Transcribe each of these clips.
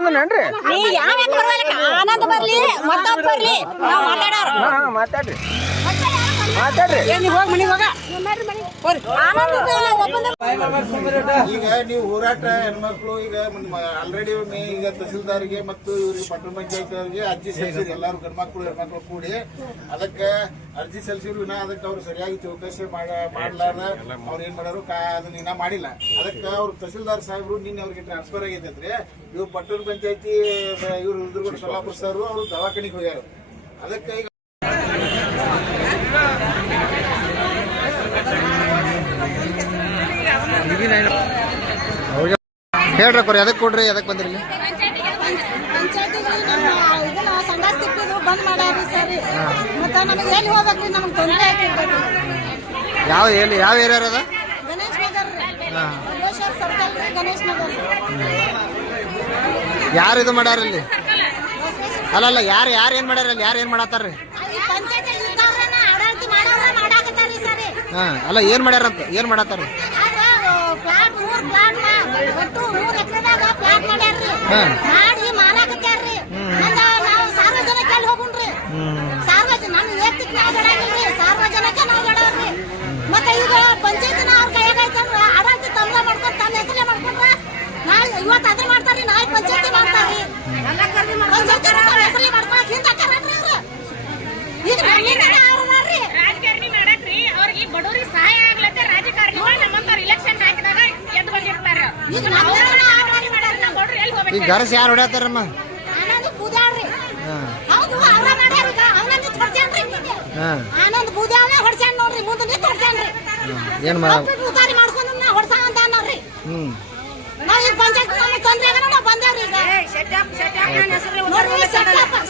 ಆನಂದ್ ಬರ್ಲಿ ಮತ್ತೊಬ್ಬ ಬರ್ಲಿ ಮಾತಾಡ್ರಿ ಈಗ ನೀವು ಹೋರಾಟ ಹೆಣ್ಮಕ್ಳು ಈಗ ಆಲ್ರೆಡಿ ಈಗ ತಹಸೀಲ್ದಾರ್ಗೆ ಮತ್ತು ಇವ್ರಿಗೆ ಪಟ್ಟಣ ಪಂಚಾಯತ್ ಅವರಿಗೆ ಅರ್ಜಿ ಸಲ್ಲಿಸಿರಿ ಎಲ್ಲಾರು ಗಂಡ್ಮಕ್ಳು ಹೆಣ್ಮಕ್ಳು ಕೂಡಿ ಅದಕ್ಕೆ ಅರ್ಜಿ ಸಲ್ಲಿಸಿರು ಇನ್ನ ಅದಕ್ಕೆ ಅವ್ರು ಸರಿಯಾಗಿ ಚೌಕಸಿ ಮಾಡ್ಲಾರ್ದ ಅವ್ರು ಏನ್ ಮಾಡಾರು ಅದನ್ನ ಇನ್ನ ಮಾಡಿಲ್ಲ ಅದಕ್ಕೆ ಅವ್ರು ತಹಸೀಲ್ದಾರ್ ಸಾಹೇಬ್ರು ನಿನ್ನೆ ಅವ್ರಿಗೆ ಟ್ರಾನ್ಸ್ಫರ್ ಆಗೈತೈತ್ರಿ ಇವ್ರು ಪಟ್ಟಣ ಪಂಚಾಯತಿ ಇವ್ರು ಹುಡುಗರು ಸೊಲ್ಲಾಪುರ ಸರ್ ಅವ್ರು ದವಾಖಾನಿಗೆ ಹೋಗ್ಯಾರ ಅದಕ್ಕೆ ಈಗ ಹೇಳ್ರಕ್ಕೋರಿ ಅದಕ್ಕೆ ಕೊಡ್ರಿ ಅದಕ್ಕೆ ಬಂದ್ರಿ ಯಾವ ಏರಿಯಾ ಅದ ಯಾರು ಇದು ಮಾಡ್ಯಾರ ಇಲ್ಲಿ ಅಲ್ಲ ಯಾರು ಏನ್ ಮಾಡ್ಯಾರ ಅಲ್ಲಿ ಯಾರು ಏನ್ ಮಾಡತ್ತಾರ್ರಿ ಅಲ್ಲ ಏನ್ ಮಾಡ್ಯಾರಂತ ಏನ್ ಮಾಡತ್ತಾರ ಮತ್ತೆ ಈಗ ಪಂಚಾಯತಿನ ಅವ್ರ ಕೈಯಾಗೈತಂದ್ರ ಆಡಳಿತ ತಮ್ಮ ಮಾಡ್ಕೊಂಡು ತಮ್ಮ ಹೆಸರೇ ಮಾಡ್ಕೊಂಡ್ರ ನಾಳೆ ಇವತ್ತು ಅದ್ರ ಮಾಡ್ತಾರ್ರಿ ನಾಳೆ ಪಂಚಾಯತಿ ಮಾಡ್ತಾರ್ರಿ ಹೆಸರೇ ಮಾಡ್ಕೊಳಕ್ ಹಿಂದಾಕಾರ್ರಿ ಅವ್ರು ಈಗ ರಾಜಕಾರಣಿ ಮಾಡಕ್ರಿ ಅವ್ರಿಗೆ ಬಡವ್ರಿಗೆ ಸಹಾಯ ಆಗ್ಲತ್ತೆ ರಾಜಕಾರಣಿಗಳು ನಮ್ಮಂತವ್ರು ಇಲೆಕ್ಷನ್ ಹಾಕಿದಾಗ ಎದ್ದು ಬಂದಿರ್ತಾರ ಈಗ ಗರಸ್ ಯಾರು ಹೊಡ್ಯಾತಾರಮ್ಮ ಆನಂದ್ ಬೂದ್ಯಾಳ್ರಿ ಹೌದು ಅವ್ರ ಮಾಡ್ಯಾರ ಈಗ ಅವನಂದ್ ಹೊಡ್ಸ್ಯಾನ್ರಿ ಆನಂದ್ ಬೂದ್ಯಾಳ ಹೊಡ್ಸ್ಯಾನ್ ನೋಡ್ರಿ ಮುಂದೆ ನಿಂತು ಹೊಡ್ಸ್ಯಾನ್ರಿ ಏನ್ ಉತ್ತಾರಿ ಮಾಡ್ಕೊಂಡು ನಾ ಹೊಡ್ಸಾವ ಅಂತ ಅನ್ನೋರಿ ನಾವ್ ಈಗ ಪಂಚಾಯತ್ ತೊಂದ್ರೆ ಆಗ ನಾವು ಬಂದೇವ್ರಿ ಈಗ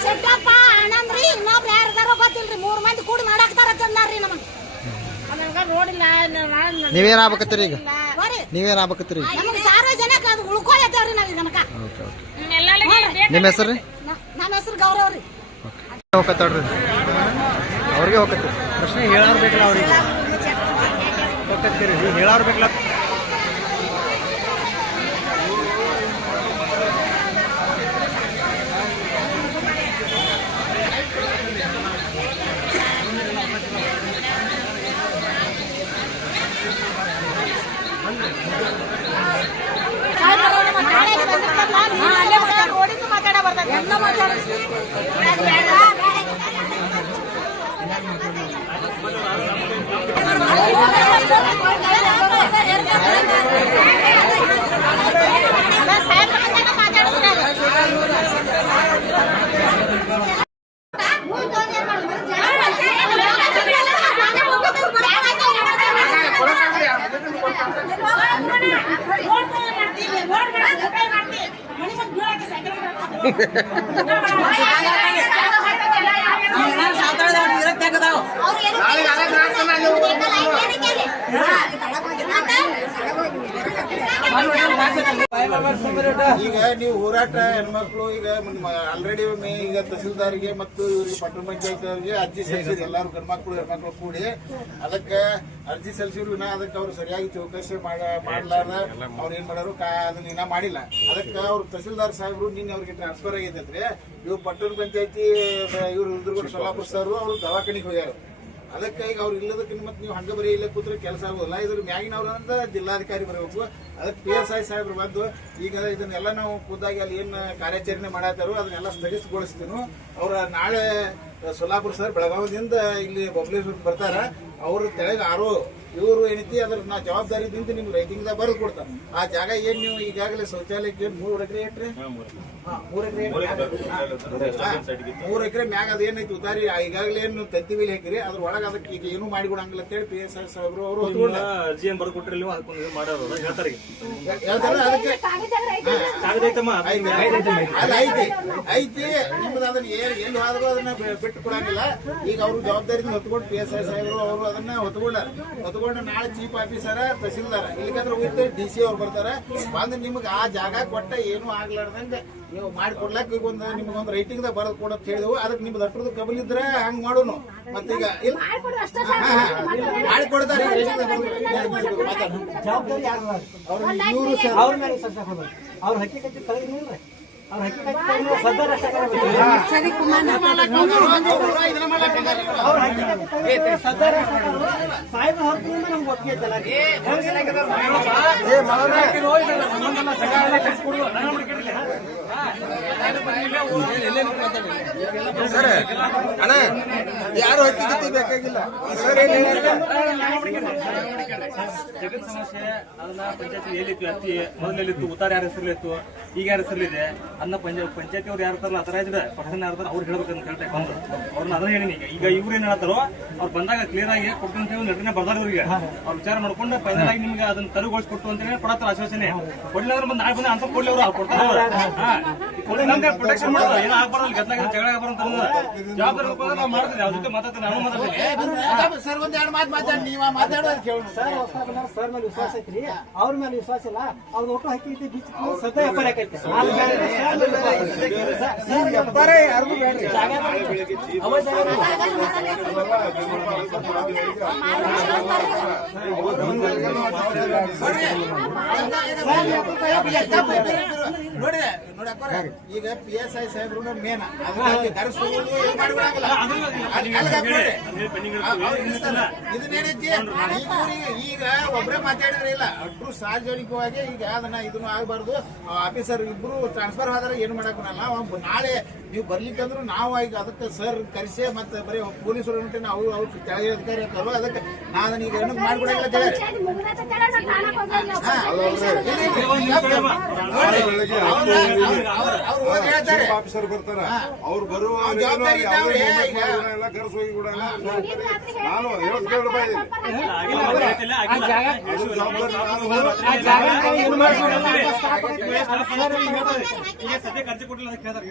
ಸೆಟ್ಟಪ್ಪ ಆನಂದ್ರಿ ಇನ್ನೊಬ್ರು ಯಾರಿದಾರೋ ಗೊತ್ತಿಲ್ರಿ 3 ಮಂದಿ ಕೂಡಿ ಮಾಡಾಕ್ತಾರ ಅಂದಾರ್ರಿ ನಮಗ್ ನೀವೇನಾಗ್ಬೇಕತ್ತೀರಿ ಈಗ ನೀವೇನಾಗ್ಬೇಕತ್ತೀರಿ ನಮಗ್ ಸಾರ್ವಜನಿಕ ಅದು ಉಳ್ಕೊಳತ್ತೇವ್ರಿ ನಾವ್ ಇದನಕ ನಿಮ್ಮ ಹೆಸರು ನಮ್ಮ ಹೆಸರು ಗೌರವ್ರಿ ಹೋಗತ್ತಾಡ್ರಿ ಅವ್ರಿಗೆ ಹೋಗತ್ತೀರಿ ಪ್ರಶ್ನೆ ಹೇಳೋರ್ ಬೇಕಲ್ಲ ಅವ್ರಿಗೆ ಹೋಗತ್ತೀರಿ ಹೇಳೋರ್ ಬೇಕಲ್ಲ ಈಗ ನೀವು ಹೋರಾಟ ಹೆಣ್ಮಕ್ಳು ಈಗ ಆಲ್ರೆಡಿ ಈಗ ತಹಸೀಲ್ದಾರ್ಗೆ ಮತ್ತು ಇವ್ರಿಗೆ ಪಟ್ಟಣ ಪಂಚಾಯತ್ ಅವರಿಗೆ ಅರ್ಜಿ ಸಲ್ಲಿಸಿರಿ ಎಲ್ಲಾರು ಗಂಡ್ಮಕ್ಳು ಹೆಣ್ಮಕ್ಳು ಕೂಡಿ ಅದಕ್ಕೆ ಅರ್ಜಿ ಸಲ್ಲಿಸಿರು ಇನ್ನ ಅದಕ್ಕೆ ಅವ್ರು ಸರಿಯಾಗಿ ಚೌಕಸಿ ಮಾಡ್ಲಾರ್ದ ಅವ್ರು ಏನ್ ಮಾಡಾರು ಅದನ್ನ ಇನ್ನ ಮಾಡಿಲ್ಲ ಅದಕ್ಕೆ ಅವ್ರು ತಹಸೀಲ್ದಾರ್ ಸಾಹೇಬ್ರು ನಿನ್ನೆ ಅವ್ರಿಗೆ ಟ್ರಾನ್ಸ್ಫರ್ ಆಗೈತೈತ್ರಿ ಇವ್ರು ಪಟ್ಟಣ ಪಂಚಾಯತಿ ಇವ್ರು ಹುಡುಗರು ಸೊಲ್ಲಾಪುರ ಸರ್ ಅವ್ರು ದವಾಖಾನಿಗೆ ಹೋಗ್ಯಾರ ಅದಕ್ಕೆ ಈಗ ಅವ್ರು ಇಲ್ಲದಕ್ಕೆ ಮತ್ತೆ ನೀವು ಹಂಗ ಬರೀ ಇಲ್ಲ ಕೂತ್ರೆ ಕೆಲಸ ಆಗೋದಿಲ್ಲ ಇದ್ರ ಮ್ಯಾಗಿನವ್ರು ಅಂತ ಜಿಲ್ಲಾಧಿಕಾರಿ ಬರಬೇಕು ಅದಕ್ಕೆ PSI ಸಾಹೇಬ್ರು ಬಂದು ಈಗ ಇದನ್ನೆಲ್ಲ ನಾವು ಖುದ್ದಾಗಿ ಅಲ್ಲಿ ಏನ್ ಕಾರ್ಯಾಚರಣೆ ಮಾಡತ್ತಾರೋ ಅದನ್ನೆಲ್ಲ ಸ್ಥಗಿತಗೊಳಿಸ್ತೀವಿ ಅವ್ರ ನಾಳೆ ಸೊಲ್ಲಾಪುರ ಸರ್ ಬೆಳಗಾವಿಯಿಂದ ಇಲ್ಲಿ ಬೊಬ್ಲೇಶ್ವರ ಬರ್ತಾರ ಅವ್ರ ತೆಳಗ ಇವರು ಏನೈತಿ ಅದ್ರ ನಾ ಜವಾಬ್ದಾರಿದಿಂದ ನಿಮ್ಗೆ ರೈಟಿಂಗ್ದಾಗ ಬರೆದು ಕೊಡ್ತಾರೆ ಆ ಜಾಗ ಏನ್ ನೀವು ಈಗಾಗಲೇ ಶೌಚಾಲಯಕ್ಕೆ 3 ಎಕರೆ ಇಟ್ರಿ 3 ಎಕರೆ ಮ್ಯಾಗ ಅದ ಏನೈತಿ ಉದಾರಿ ಈಗಾಗಲೇ ಏನು ತಂತಿ ಮೇಲೆ ಹಾಕಿರಿ ಅದ್ರ ಒಳಗೆ ಅದಕ್ಕೆ ಈಗ ಏನು ಮಾಡಿಕೊಡಂಗಿಲ್ಲ ಅಂತ ಹೇಳಿ PSI ಸಾಹೇಬ್ರು ಅವರು ಅರ್ಜಿ ಏನ್ ಬರ್ದು ಕೊಟ್ರಿ ನೀವು ಹೇಳ್ತಾರೆ ಅದಕ್ಕೆ ಐತಿ ನಿಮ್ದು ಅದನ್ನ ಎಲ್ಲಿ ಹೋದ್ರು ಅದನ್ನ ಬಿಟ್ಟು ಕೊಡಂಗಿಲ್ಲ ಈಗ ಅವ್ರು ಜವಾಬ್ದಾರಿನ ಹೊತ್ಕೊಂಡು PSI ಸಾಹೇಬ್ರು ಅವರು ಅದನ್ನ ಹೊತ್ಕೊಂಡು ನಾಳೆ ಚೀಫ್ ಆಫೀಸರ್ ತಹಸೀಲ್ದಾರ ಇಲ್ಲಿಗಂದ್ರೆ ಹೋಗ್ತಾರೆ DC ಅವ್ರು ಬರ್ತಾರೆ ಬಂದು ನಿಮ್ಗೆ ಆ ಜಾಗ ಕೊಟ್ಟ ಏನು ಆಗ್ಲಾರ್ದಂಗ ನೀವು ಮಾಡಿಕೊಡ್ಲಾಕ ಈಗ ನಿಮ್ಗೊಂದು ರೈಟಿಂಗ್ ದಾಗ ಬರೋದು ಕೊಡೋದು ಹೇಳಿದೆವು ಅದಕ್ಕೆ ನಿಮ್ದು ಅಟ್ರದ್ದು ಕಬಲ್ ಇದ್ರೆ ಹಂಗ್ ಮಾಡೋನು ಮತ್ತೀಗ ಮಾಡಿಕೊಡ್ತಾರೆ ಅವ್ರ ಹಕ್ಕಿಕತ್ತಿ ಅವ್ರ ಹಕ್ಕಿಕತೆ ಸದರ ಸದರ ಸಾಹೇಬ ಹೊರತಿನಿಂದ ನಮ್ಗೆ ಗೊತ್ತಿದ್ದಲ್ಲ ಸರ್ ಅಣ್ಣ ಯಾರು ಹಕ್ಕಿಕತೆ ಬೇಕಾಗಿಲ್ಲ ಸರ್ ಜಗತ್ ಸಮಸ್ಯೆ ಅದನ್ನ ಪಂಚಾಯತಿ ಎಲ್ಲಿತ್ತು ಅತಿ ಮೊದಲೆಲ್ಲಿತ್ತು ಉತ್ತಾರ ಯಾರ ಹೆಸರಲ್ಲಿತ್ತು ಈಗ ಯಾರ ಹೆಸರಲ್ಲಿದೆ ಅದನ್ನ ಪಂಚಾಯತಿ ಅವ್ರು ಯಾರು ಇರ್ತಾರಲ್ಲ ಅಥರೈಸ್ಡ್ ಪರ್ಸನ್ ಯಾರು ಅವ್ರು ಹೇಳ್ಬೇಕಂತ ಹೇಳ್ತಾ ಬಂದು ಅವ್ರನ್ನ ಅದನ್ನ ಹೇಳಿ ಈಗ ಇವ್ರು ಏನ್ ಹೇಳ್ತಾರೋ ಅವ್ರು ಬಂದಾಗ ಕ್ಲಿಯರ್ ಆಗಿ ಕೊಡ್ತಂತ ನಿರ್ಣಯ ಬರ್ದಾರ ಇವ್ರಿಗೆ ಅವ್ರು ವಿಚಾರ ಮಾಡ್ಕೊಂಡು ಫೈನಲ್ ಆಗಿ ನಿಮ್ಗೆ ಅದನ್ನ ತರುಗೊಳಿಸ್ಕೊಟ್ಟು ಅಂತ ಹೇಳಿ ಕೊಡತ್ತಾರ ಆಶ್ವಾಸನೆ ಕೊಡ್ಲಿಲ್ಲ ಅಂದ್ರೆ ಬಂದು ನಾಳೆ ಬಂದು ಅಂತ ಕೊಡ್ಲಿ ಅವ್ರು ಕೊಡ್ತಾರ ಪ್ರೊಟೆಕ್ಷನ್ ಮಾಡೋದು ಏನೋ ಆಗ್ಬಾರ್ದು ಗದ್ಲಾಗ ಜಗಳ ಆಗ್ಬಾರ್ದು ಜವಾಬ್ದಾರಿ ನಾವು ಮಾಡ್ತೀವಿ ಅವ್ರ ಜೊತೆ ಮಾತಾಡ್ತೀನಿ ನಾನು ಮಾತಾಡ್ತೀನಿ ಸರ್ ಒಂದ್ ಎರಡು ಮಾತು ಮಾತಾಡಿ ನೀವ ಮಾತಾಡೋದು ಕೇಳಿ ಸರ್ ಮೇಲೆ ವಿಶ್ವಾಸ ಐತ್ರಿ ಅವ್ರ ಮೇಲೆ ವಿಶ್ವಾಸ ಇಲ್ಲ ಅವ್ರ ಒಟ್ಟು ಹಕ್ಕಿ ಐತಿ ಬೀಚ್ ಸದ್ಯ ವ್ಯಾಪಾರ ಆಕೈತೆ ಯಾರಿಗೂ ಬೇಡ್ರಿ ನೋಡಿ ಈಗ PSI ಸಾಹೇಬ್ರು ಮೇನ್ ಇದನ್ನೇನೈತಿ ಈಗ ಒಬ್ಬರೇ ಮಾತಾಡಿದ್ರೆ ಇಲ್ಲ ಅಟ್ರು ಸಾರ್ವಜನಿಕವಾಗಿ ಈಗ ಅದನ್ನ ಇದನ್ನು ಆಗಬಾರ್ದು ಆಫೀಸರ್ ಇಬ್ರು ಟ್ರಾನ್ಸ್ಫರ್ ಆದ್ರೆ ಏನ್ ಮಾಡಕ್ ನಾಳೆ ನೀವು ಬರ್ಲಿಕ್ಕಂದ್ರು ನಾವು ಈಗ ಅದಕ್ಕೆ ಸರ್ ಕರೆಸಿ ಮತ್ತೆ ಬರೀ ಪೊಲೀಸರು ನಾವು ಅವ್ರು ಕೆಳಗೆ ಅಧಿಕಾರಿ ಇರ್ತಾರೋ ಅದಕ್ಕೆ ನಾನು ಈಗ ಏನು ಮಾಡ್ಕೊಡಂಗಿಲ್ಲ ಅವ್ರು ಹೋಗಿ ಹೇಳ್ತಾರೆ ಆಫೀಸರ್ ಬರ್ತಾರ ಅವ್ರು ಬರುವ ಕರ್ಸ್ ಹೋಗಿ ಕೂಡ ನಾನು ಹೇಳ್ಕೊಂಡು ಸದ್ಯ ಖರ್ಚು ಕೊಟ್ಟಿಲ್ಲ ಅಂತ ಕೇಳ್ತಾರೆ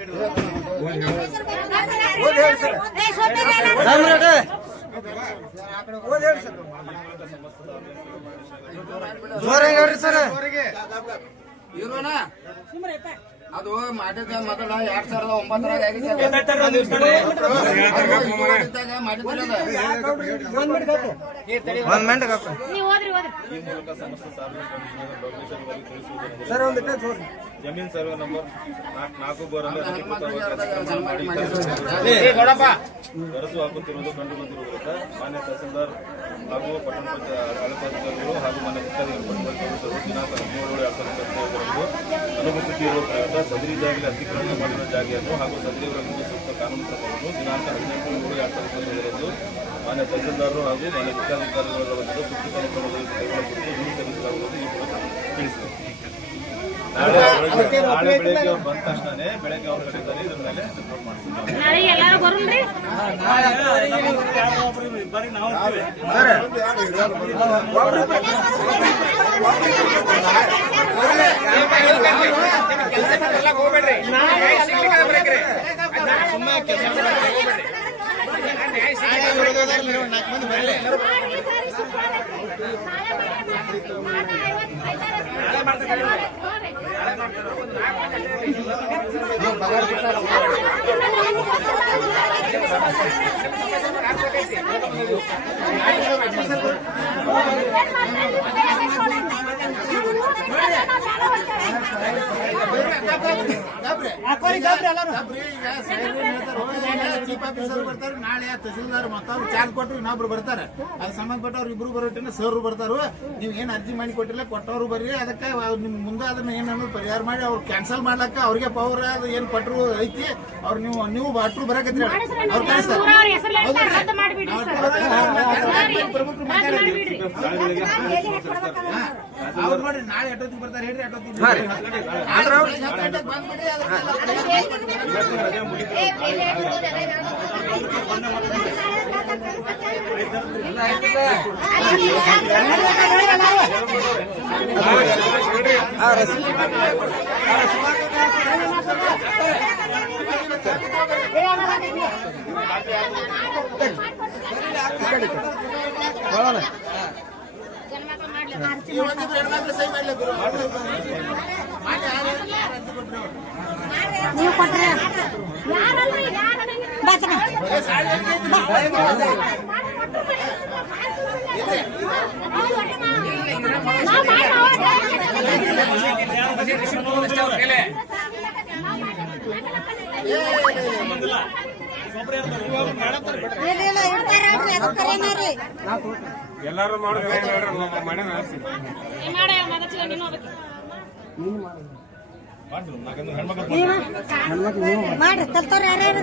ಜೋರಾಗಿ ಸರ್ ಇರೋನಾ ಅದು ಮಾಡಿದ ಮೊದಲ 2009 ಸರ್ ಒಂದು ಜಮೀನ್ ಸರ್ವೆ ನಂಬರ್ 4 ಬೋರಲ್ಲಿ ಗರಸು ಹಾಕುತ್ತಿರುವುದು ಕಂಡು ಬಂದಿರುವುದರಿಂದ ಮಾನ್ಯ ತಹಸೀಲ್ದಾರ್ ಹಾಗೂ ಪಟ್ಟಣ ಅಧಿಕಾರಿಗಳು ಹಾಗೂ ಮಾನ್ಯ ಮುಖ್ಯಾಧಿಕಾರಿಗಳು ದಿನಾಂಕ 17/7/2015 ಅನುಮತಿ ಇರುವ ಪ್ರಯುಕ್ತ ಸದರಿ ಜಾಗದಲ್ಲಿ ಅತಿಕ್ರಮಣ ಮಾಡಿರುವ ಜಾಗೆಯನ್ನು ಹಾಗೂ ಸದರಿಯವರನ್ನು ಸೂಕ್ತ ಕಾನೂನು ಕ್ರಮವನ್ನು ದಿನಾಂಕ 18/7/2015 ಮಾನ್ಯ ತಹಸೀಲ್ದಾರರು ಹಾಗೂ ಮಾನ್ಯ ಮುಖ್ಯಾಧಿಕಾರಿಗಳ ಬಗ್ಗೆ ಸೂಕ್ತ ಕಾನೂನು ಕ್ರಮದಲ್ಲಿ ಕೈಗೊಳ್ಳುವ ಕುರಿತು ದೂರು ಸಲ್ಲಿಸಲಾಗುವುದು ಈ ಮೂಲಕ ತಿಳಿಸಿದೆ. ನಾಳೆ ಬೆಳಗ್ಗೆ ಅವ್ರು ಬಂದ ತಕ್ಷಣ ಬೆಳಗ್ಗೆ ಅವ್ರ ಕಡೆ ಇದ್ರ ಮೇಲೆ ರಿಪೋರ್ಟ್ ಮಾಡ್ತೀವಿ. ನಾಳೆ ಎಲ್ಲಾರು ಬರೋಣ್ರಿ ಬರೀ ನಾವು ಹೋಗ್ಬೇಡ್ರಿ ಚೀಫ್ ಆಫೀಸರ್ ಬರ್ತಾರೆ ನಾಳೆ ತಹಸೀಲ್ದಾರ್ ಮತ್ತವ್ರು ಚಾರ್ಜ್ ಕೊಟ್ಟರು ಇನ್ನೊಬ್ರು ಬರ್ತಾರೆ ಅದು ಸಂಬಂಧಪಟ್ಟವ್ರು ಇಬ್ರು ಬರೋಟಿನ ಸರ್ ಬರ್ತಾರು ನೀವು ಏನ್ ಅರ್ಜಿ ಮಾಡಿ ಕೊಟ್ಟಿಲ್ಲ ಕೊಟ್ಟವ್ರು ಬರ್ರಿ ಅದಕ್ಕೆ ನಿಮ್ ಮುಂದೆ ಅದನ್ನ ಏನ್ ಪರಿಹಾರ ಮಾಡಿ ಅವ್ರು ಕ್ಯಾನ್ಸಲ್ ಮಾಡ್ಲಕ್ಕ ಅವ್ರಿಗೆ ಪವರ್ ಅದು ಏನ್ ಕೊಟ್ಟರು ಐತಿ ಅವ್ರು ನೀವು ಬಾಟ್ರು ಬರಕತ್ರಿ ಅವ್ರು ಪ್ರಮುಖರು ಅವ್ರು ನೋಡ್ರಿ ನಾಳೆ ಎಷ್ಟೊತ್ತಿಗೆ ಬರ್ತಾರೆ ಹೇಳ್ರಿ ಎಷ್ಟೊತ್ತಿಗೆ ಬಂದ್ಬಿಡಿ ನೀವು ಕೊಟ್ರೆ ಇಲ್ಲ ಇಡ್ತಾರ ಅದು ಕರೆನಾರಿ ಎಲ್ಲಾರು ಮಾಡಿದ್ರೆ ಮಾಡ್ರಿ ಕಲ್ತವ್ರು ಯಾರ್ಯಾರು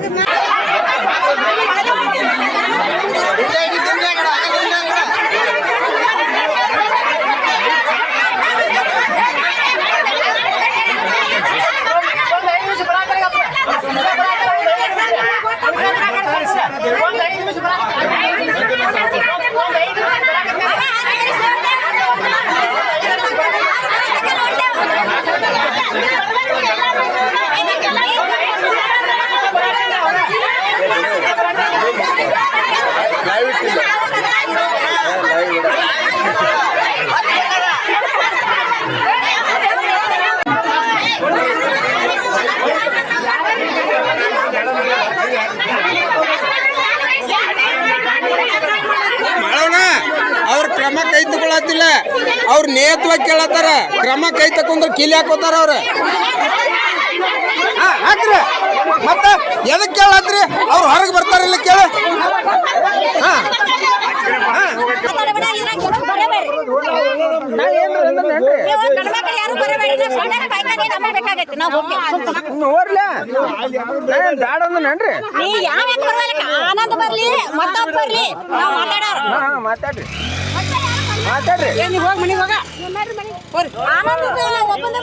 ಅವ್ರ ಕ್ರಮ ಕೈ ತಗೊಳತ್ತಿಲ್ಲ, ಅವ್ರ ನೇತವಾಗಿ ಕೇಳತ್ತಾರ. ಕ್ರಮ ಕೈ ತಕೊಂಡ್ರೆ ಕೀಲಿ ಹಾಕೋತಾರ ಅವ್ರ. ಹಾಕ್ರಿ ಮತ್ತ ಎದಕ್ ಕೇಳತ್ರಿ? ಅವ್ರು ಹೊರಗೆ ಬರ್ತಾರಿಲ್ಲ ಕೇಳ. ಆನಂದ್ ಬರ್ಲಿ ಮತ್ತೊಬ್ಬ ಬರ್ಲಿ ನಾವು ಮಾತಾಡ್ರಿ ನೀವು ಹೋಗಿ ಮನೆಗೆ ಹೋಗ ಆನಂದ್ ಒಬ್ಬಂದ